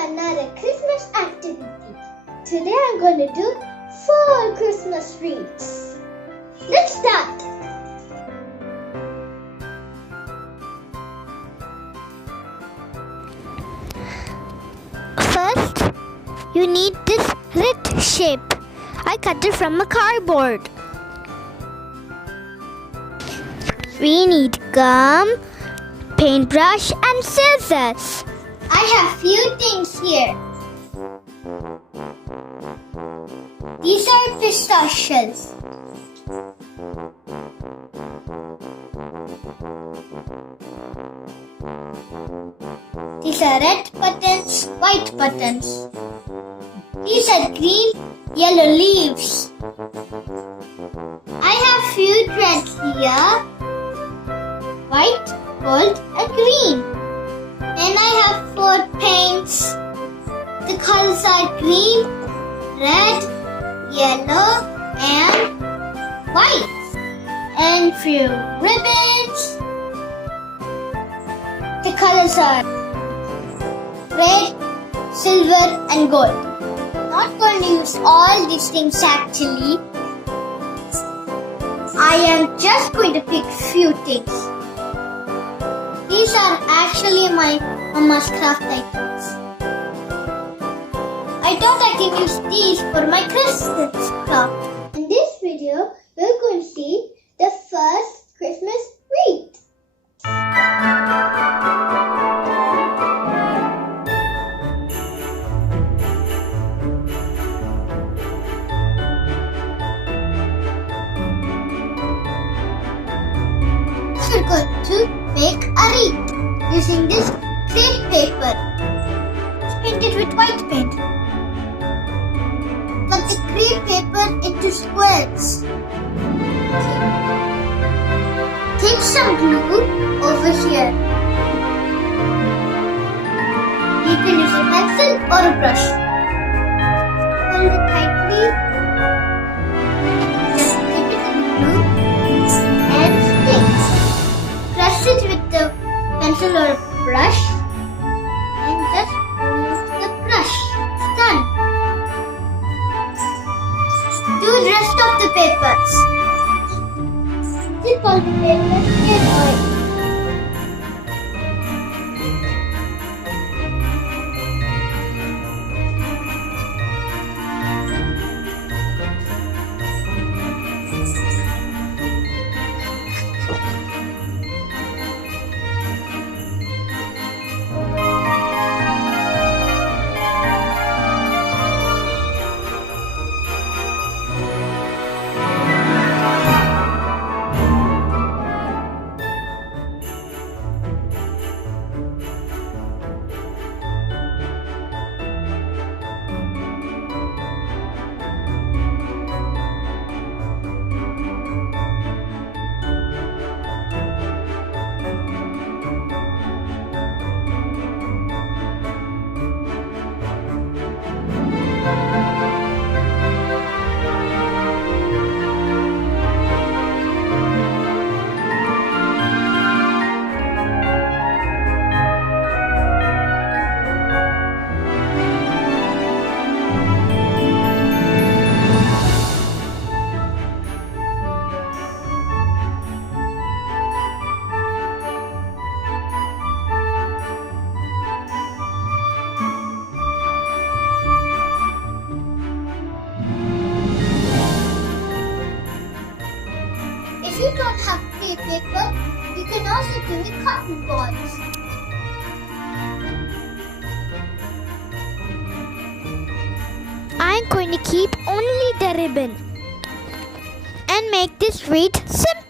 Another Christmas activity. Today I'm going to do 4 Christmas wreaths. Let's start. First, you need this wreath shape. I cut it from a cardboard. We need gum, paintbrush and scissors. I have few things here. These are pistachios. These are red buttons, white buttons. These are green, yellow leaves. I have few threads here. White, gold and green. And I have 4 paints. The colors are green, red, yellow and white. And few ribbons. The colors are red, silver and gold. Not going to use all these things actually. I am just going to pick few things. These are actually my mama's craft items. I thought I can use these for my Christmas craft. In this video, we're going to see the first Christmas wreath. We're going to make a wreath using this crepe paper. Paint it with white paint. Cut the crepe paper into squares. Take some glue over here. You can use a pencil or a brush. Hold it tightly. Just dip it in glue and stick. Press it with the pencil or brush and just move the brush. It's done. Do the rest of the papers. Dip all the papers in oil. If you don't have crepe paper, you can also do with cotton balls. I'm going to keep only the ribbon and make this wreath simple.